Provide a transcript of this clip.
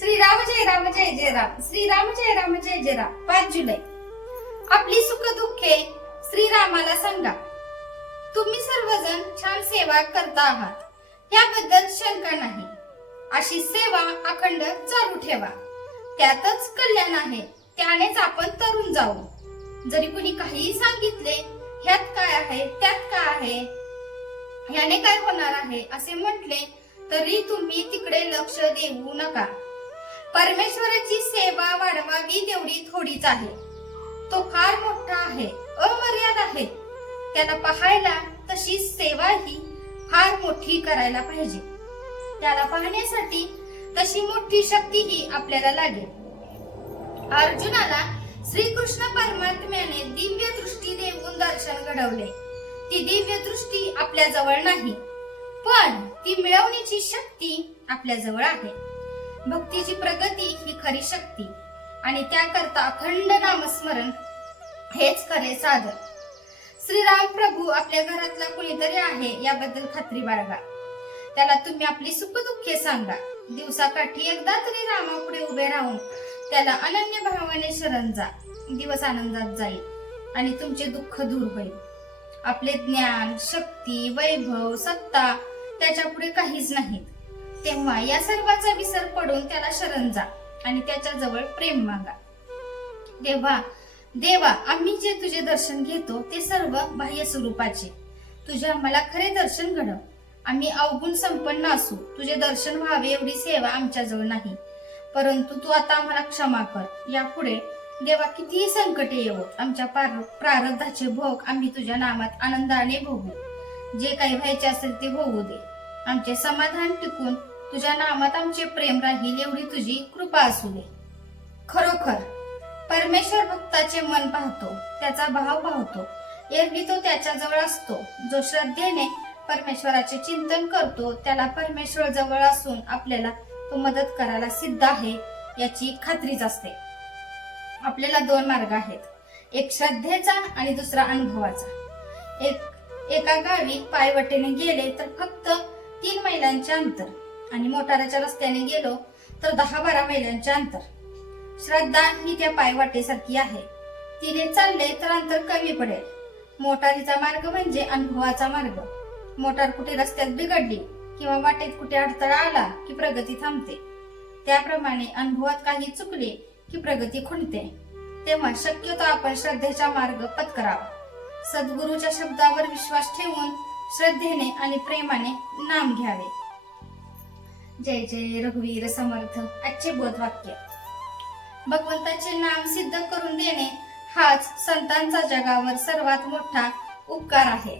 श्रीराम जय राम जय जय राम, श्रीराम जय राम जय जय राम. 5 जुलै. आपली सुख दुःखे श्रीरामाला सांगा. तुम्ही सर्वजण छान सेवा करता आहात याबद्दल शंका नाही. अशी सेवा अखंड चालू ठेवा. त्यातच कल्याण आहे. त्यानेच आपण तरुण जाऊ. जरी कुणी काहीही सांगितले, ह्यात काय आहे, त्यात काय आहे, ह्याने काय होणार आहे असे म्हटले, तरी तुम्ही तिकडे लक्ष देऊ नका. परमेश्वराची सेवा वाढवावी तेवढी थोडीच आहे. तो फार मोठा आहे, अमर्याद आहे. त्याला पाहायला तशी सेवा ही फार मोठी करायला पाहिजे. त्याला पाहण्यासाठी तशी मोठी शक्ती ही आपल्याला लागेल. अर्जुनाला श्रीकृष्ण परमात्म्याने दिव्य दृष्टी देऊन दर्शन घडवले. ती दिव्य दृष्टी आपल्या जवळ नाही, पण ती मिळवण्याची शक्ती आपल्या जवळ आहे. भक्तीची प्रगती ही खरी शक्ती आणि त्याकरता अखंड नामस्मरण हेच खरे साधन. श्रीराम प्रभू आपल्या घरातला कुणीतरी आहे याबद्दल खात्री बाळगा. त्याला तुम्ही आपली सुख दुःखे सांगा. दिवसाकाठी एकदा तरी रामापुढे उभे राहून त्याला अनन्य भावाने शरण जा. दिवस आनंदात जाईल आणि तुमचे दुःख दूर होईल. आपले ज्ञान, शक्ती, वैभव, सत्ता त्याच्या पुढे काहीच नाहीत. तेव्हा या सर्वाचा विसर पडून त्याला शरण जा आणि त्याच्या जवळ प्रेम मागा. देवा, आम्ही जे तुझे दर्शन घेतो ते सर्व बाह्य स्वरूपाचे. तुझे आम्हाला खरे दर्शन घडव. आम्ही अवगुण संपन्न असू. तुझे दर्शन व्हावे एवढी सेवा आमच्या जवळ नाही. परंतु तू आता आम्हाला क्षमा कर. यापुढे देवा कितीही संकटे येवो, आमच्या प्रारब्धाचे भोग आम्ही तुझ्या नामात आनंदाने भोगू. जे काही व्हायचे असेल ते होऊ दे. आमचे समाधान टिकून तुझ्या नामात आमचे प्रेम राहील एवढी तुझी कृपा असू दे. खरोखर परमेश्वर भक्ताचे मन पाहतो, त्याचा भाव पाहतो. एरवी तो त्याच्या जवळ असतो. जो श्रद्धेने परमेश्वराचे चिंतन करतो त्याला परमेश्वर जवळ असून आपल्याला तो मदत करायला सिद्ध आहे याची खात्रीच असते. आपल्याला 2 मार्ग आहेत, एक श्रद्धेचा आणि दुसरा अनुभवाचा. एका गावी पायवाटेने गेले तर फक्त 3 मैलांचे अंतर आणि मोटाराच्या रस्त्याने गेलो तर 10-12 मैलांचे अंतर. श्रद्धा ही त्या पायवाटेसारखी आहे. तिने चालले तर अंतर कमी पडेल. मोटारीचा मार्ग म्हणजे अनुभवाचा मार्ग. मोटार कुठे रस्त्यात बिघडली किंवा वाटेत कुठे अडथळा आला की प्रगती थांबते. त्याप्रमाणे अनुभवात काही चुकले की प्रगती खुंटते. तेव्हा शक्यतो आपण श्रद्धेचा मार्ग पत्करावा. सद्गुरूच्या शब्दावर विश्वास ठेवून श्रद्धेने आणि प्रेमाने नाम घ्यावे. जय जय रघुवीर समर्थ. आजचे बोधवाक्य. भगवंताचे नाम सिद्ध करून देणे हाच संतांचा जगावर सर्वात मोठा उपकार आहे.